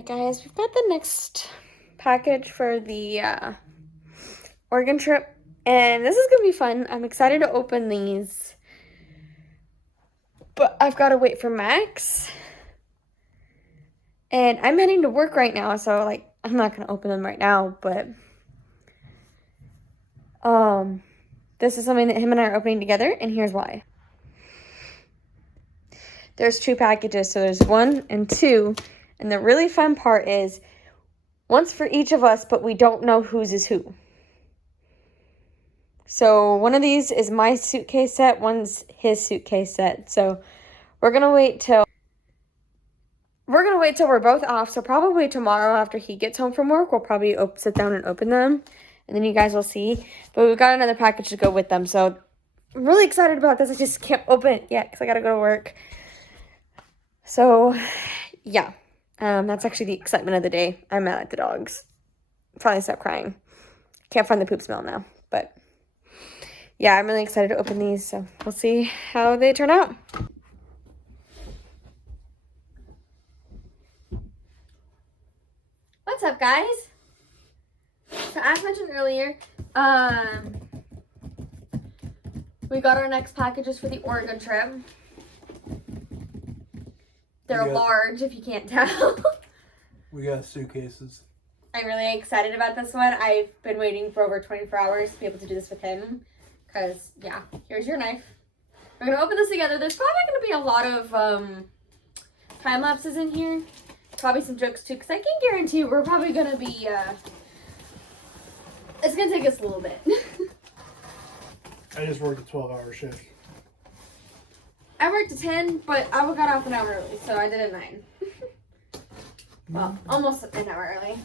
Alright guys, we've got the next package for the Oregon trip, and this is gonna be fun. I'm excited to open these, but I've got to wait for Max, and I'm heading to work right now, so like I'm not gonna open them right now, but this is something that him and I are opening together, and here's why. There's two packages, so there's 1 and 2, and the really fun part is one's for each of us, but we don't know whose is who. So one of these is my suitcase set, one's his suitcase set. So we're gonna wait till we're both off. So probably tomorrow after he gets home from work, we'll probably sit down and open them, and then you guys will see. But we've got another package to go with them, so I'm really excited about this. I just can't open it yet because I gotta go to work. So yeah, that's actually the excitement of the day. I'm mad at the dogs. Finally stopped crying. Can't find the poop smell now, but yeah, I'm really excited to open these, so we'll see how they turn out. What's up, guys? So as mentioned earlier, we got our next packages for the Oregon trip. They're large, if you can't tell. We got suitcases. I'm really excited about this one. I've been waiting for over 24 hours to be able to do this with him. Because, yeah, here's your knife. We're going to open this together. There's probably going to be a lot of time lapses in here. Probably some jokes, too. Because I can guarantee we're probably going to be... it's going to take us a little bit. I just worked a 12-hour shift. I worked a 10, but I got off an hour early. So I did a 9. Well, almost an hour early.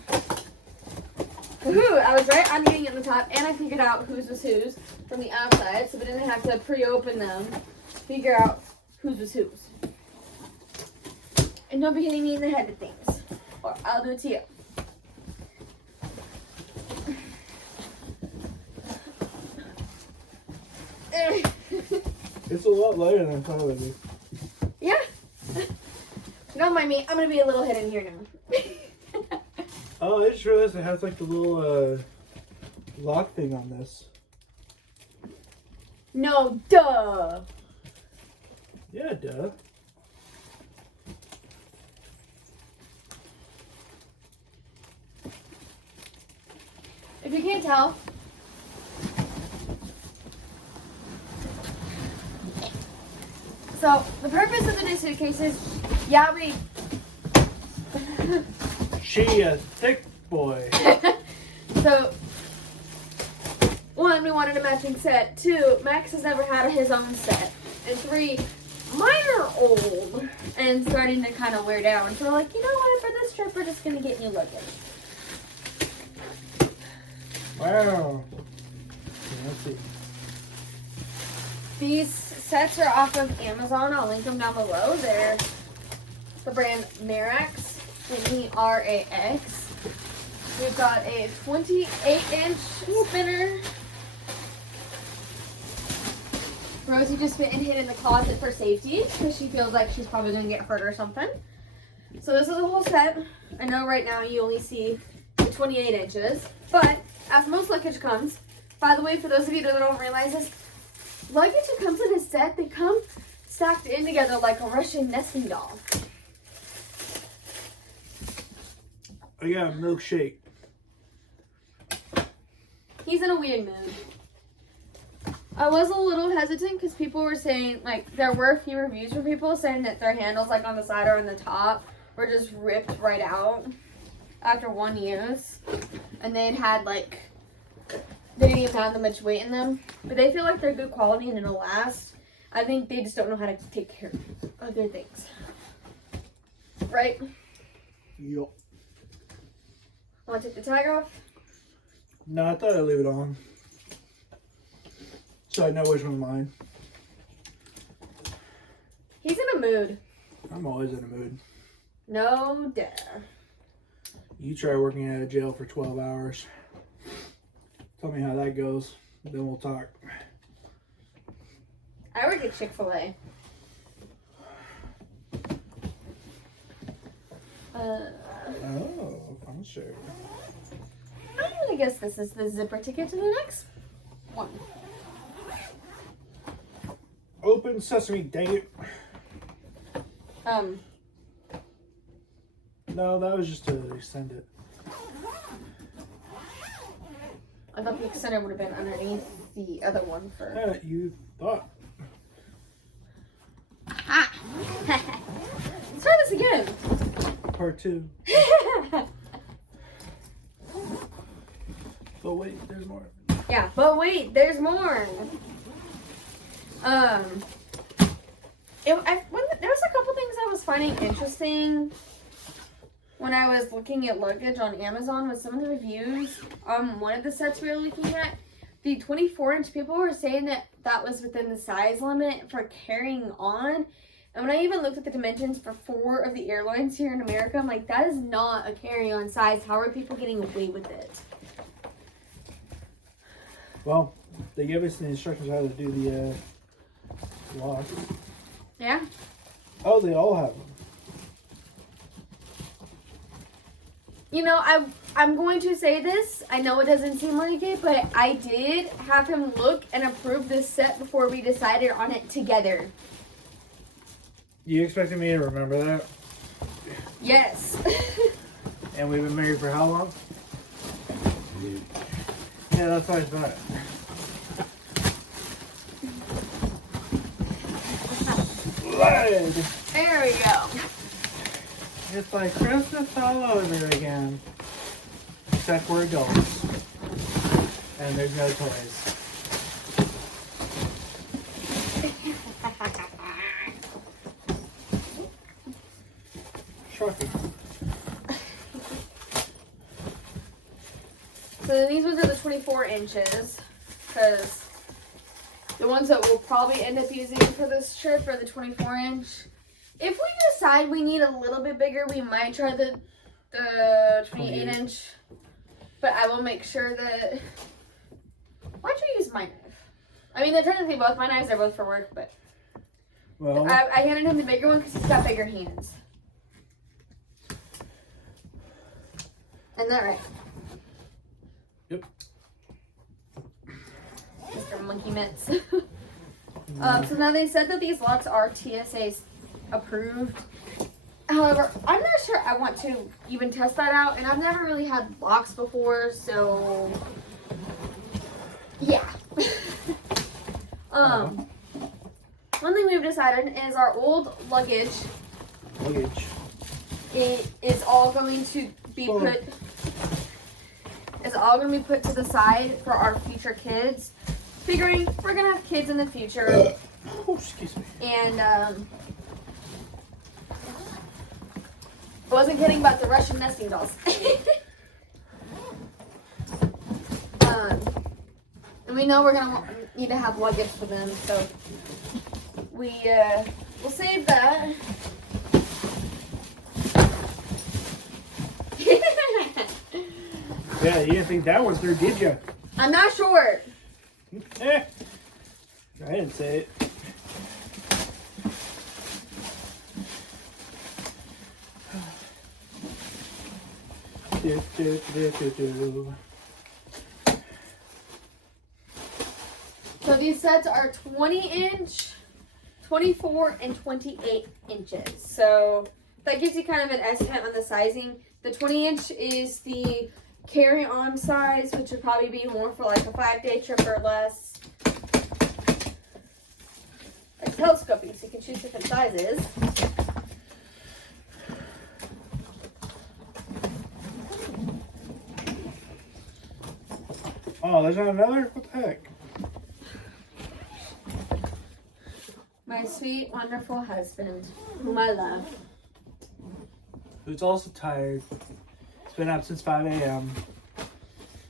Woohoo! I was right on getting it in the top, and I figured out whose was whose from the outside, so we didn't have to pre-open them, figure out whose was whose. And don't be hitting me in the head with things, or I'll do it to you. It's a lot lighter than I thought it would be. Yeah. Don't mind me, I'm gonna be a little hidden here now. Oh, I just realized it has like the little lock thing on this. No, duh. Yeah, duh. If you can't tell, so the purpose of the new suitcases, yeah, we She a thick boy. So, 1, we wanted a matching set. 2, Max has never had his own set. And 3, mine are old and starting to kind of wear down. So we're like, you know what, for this trip, we're just going to get new luggage. Wow. Let's see. These sets are off of Amazon. I'll link them down below. They're the brand Merax. M-E-R-A-X. We've got a 28-inch spinner. Rosie just fit and hid in the closet for safety because she feels like she's probably going to get hurt or something. So this is a whole set. I know right now you only see the 28 inches, but as most luggage comes, by the way, for those of you that don't realize this, luggage that comes in a set, they come stacked in together like a Russian nesting doll. I got a milkshake. He's in a weird mood. I was a little hesitant because people were saying, like, there were a few reviews from people saying that their handles, like, on the side or on the top were just ripped right out after one use. And they'd had, like, they didn't even have that much weight in them. But they feel like they're good quality and it'll last. I think they just don't know how to take care of their things. Right? Yup. Want to take the tag off? No, I thought I'd leave it on. So I know which one's mine. He's in a mood. I'm always in a mood. No dare. You try working out of jail for 12 hours. Tell me how that goes. Then we'll talk. I work at Chick-fil-A. Oh, I'm sure. I'm gonna guess this is the zipper ticket to the next one. Open sesame, dang it. No, that was just to extend it. I thought the extender would have been underneath the other one for. Yeah, you thought. Ah! Let's try this again. Part 2. But wait, there's more. Yeah, but wait, there's more. There was a couple things I was finding interesting when I was looking at luggage on Amazon with some of the reviews. One of the sets we were looking at, the 24-inch, people were saying that that was within the size limit for carrying on. And when I even looked at the dimensions for 4 of the airlines here in America, I'm like, that is not a carry-on size. How are people getting away with it? Well, they gave us the instructions how to do the locks. Yeah? Oh, they all have them. You know, I'm going to say this. I know it doesn't seem like it, but I did have him look and approve this set before we decided on it together. You expected me to remember that? Yes. And we've been married for how long? Yeah, that's what I thought. Blood! There we go. It's like Christmas all over again. Except we're adults. And there's no toys. Shocking. So these ones are the 24 inches. Because the ones that we'll probably end up using for this trip are the 24 inch. If we decide we need a little bit bigger, we might try the 28 inch. But I will make sure that... Why'd you use my knife? I mean, they're technically both my knives. They're both for work, but... Well, I handed him the bigger one because he's got bigger hands. Isn't that right? Yep. Mr. Monkey Mitts. So now they said that these locks are TSA approved. However, I'm not sure I want to even test that out, and I've never really had locks before, so yeah. One thing we've decided is our old luggage. It is all going to be put. It's all going to be put to the side for our future kids. Figuring we're going to have kids in the future. Oh, excuse me. And I wasn't kidding about the Russian nesting dolls. And we know we're going to need to have luggage for them, so we'll save that. Yeah, you didn't think that one through, did you? I'm not sure. I didn't say it. So these sets are 20-inch, 24, and 28 inches. So that gives you kind of an estimate on the sizing. The 20-inch is the carry-on size, which would probably be more for like a 5-day trip or less. It's telescoping, so you can choose different sizes. Oh, there's not another? What the heck? My sweet, wonderful husband, whom I love. Who's also tired. He's been up since 5 a.m.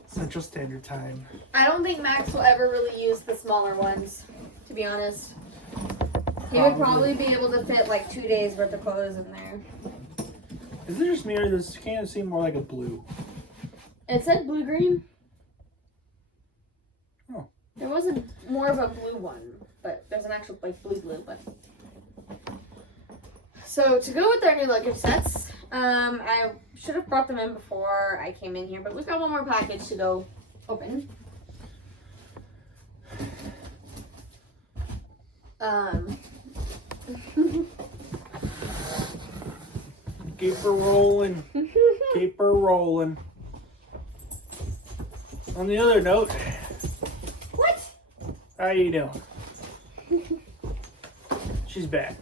Central Standard Time. I don't think Max will ever really use the smaller ones, to be honest. He would probably be able to fit like 2 days worth of clothes in there. Is it just me or does this can seem more like a blue? It said blue-green. Oh. There wasn't more of a blue one, but there's an actual like blue, but. So to go with our new luggage sets, I should have brought them in before I came in here, but we've got one more package to go open. Keep her rolling. Keep her rolling. On the other note, what? How you doing? She's back.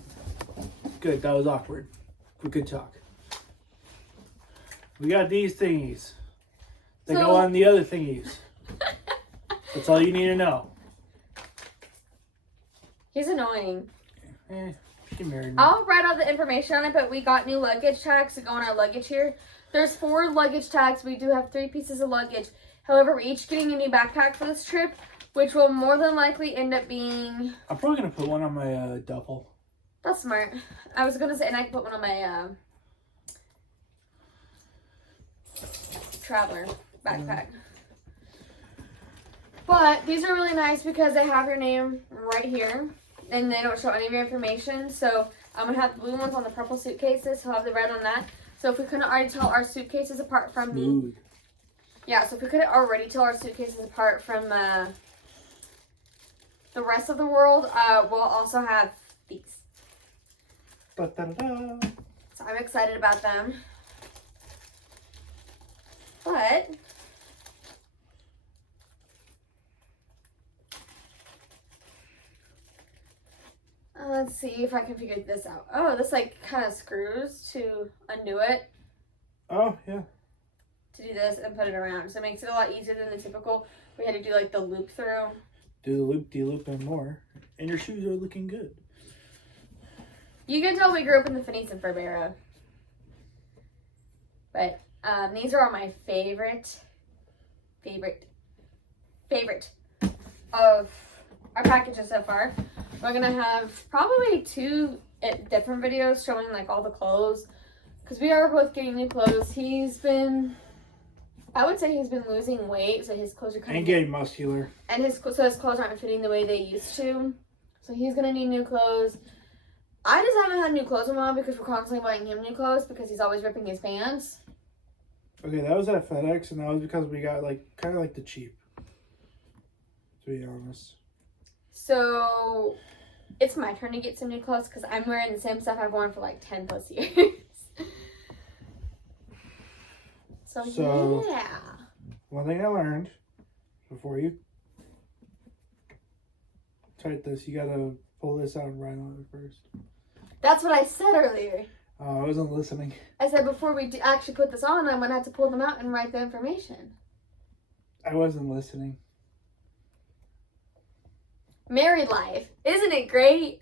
Good, that was awkward. We could talk. We got these thingies. They go on the other thingies. That's all you need to know. He's annoying. She can marry me. I'll write all the information on it, but we got new luggage tags to go on our luggage here. There's 4 luggage tags. We do have 3 pieces of luggage. However, we're each getting a new backpack for this trip, which will more than likely end up being... I'm probably going to put one on my duffel. That's smart. I was going to say, and I can put one on my traveler backpack. But these are really nice because they have your name right here. And they don't show any of your information. So I'm going to have the blue ones on the purple suitcases. He'll have the red on that. So if we couldn't already tell our suitcases apart from the... Yeah, so if we couldn't already tell our suitcases apart from the rest of the world, we'll also have these. Da-da-da. So I'm excited about them. But... let's see if I can figure this out. Oh, this like kind of screws to undo it. Oh, yeah. To do this and put it around. So it makes it a lot easier than the typical. We had to do like the loop through. Do the loop-de-loop and more. And your shoes are looking good. You can tell we grew up in the Phineas and Ferb era. But these are all my favorite of our packages so far. We're going to have probably 2 different videos showing like all the clothes. Because we are both getting new clothes. I would say he's been losing weight. So his clothes are kind of... And getting muscular. And his clothes aren't fitting the way they used to. So he's going to need new clothes. I just haven't had new clothes in a while because we're constantly buying him new clothes because he's always ripping his pants. Okay, that was at FedEx, and that was because we got like kind of like the cheap. To be honest. So it's my turn to get some new clothes because I'm wearing the same stuff I've worn for like 10 plus years. So yeah. One thing I learned before you tight this, you gotta pull this out and write on it first. That's what I said earlier. Oh, I wasn't listening. I said before we actually put this on, I'm gonna have to pull them out and write the information. I wasn't listening. Married life. Isn't it great?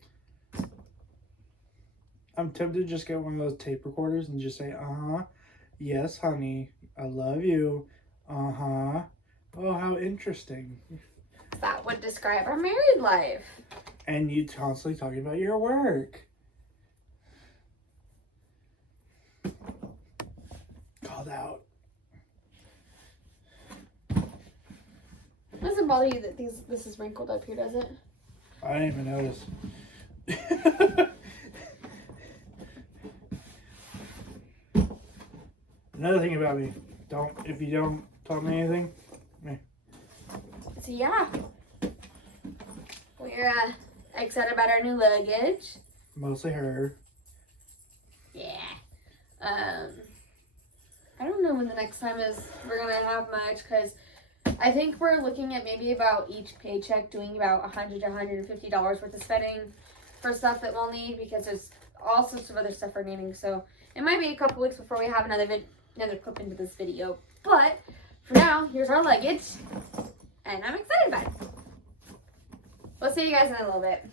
I'm tempted to just get one of those tape recorders and just say, yes, honey, I love you. Oh, how interesting. That would describe our married life. And you constantly talking about your work. Called out. Doesn't bother you that this is wrinkled up here, does it? I didn't even notice. Another thing about me, if you don't tell me anything, me. So yeah, we're excited about our new luggage. Mostly her. Yeah. I don't know when the next time is we're gonna have much because I think we're looking at maybe about each paycheck doing about $100 to $150 worth of spending for stuff that we'll need because there's all sorts of other stuff we're needing. So it might be a couple weeks before we have another clip into this video. But for now, here's our luggage, and I'm excited about it. We'll see you guys in a little bit.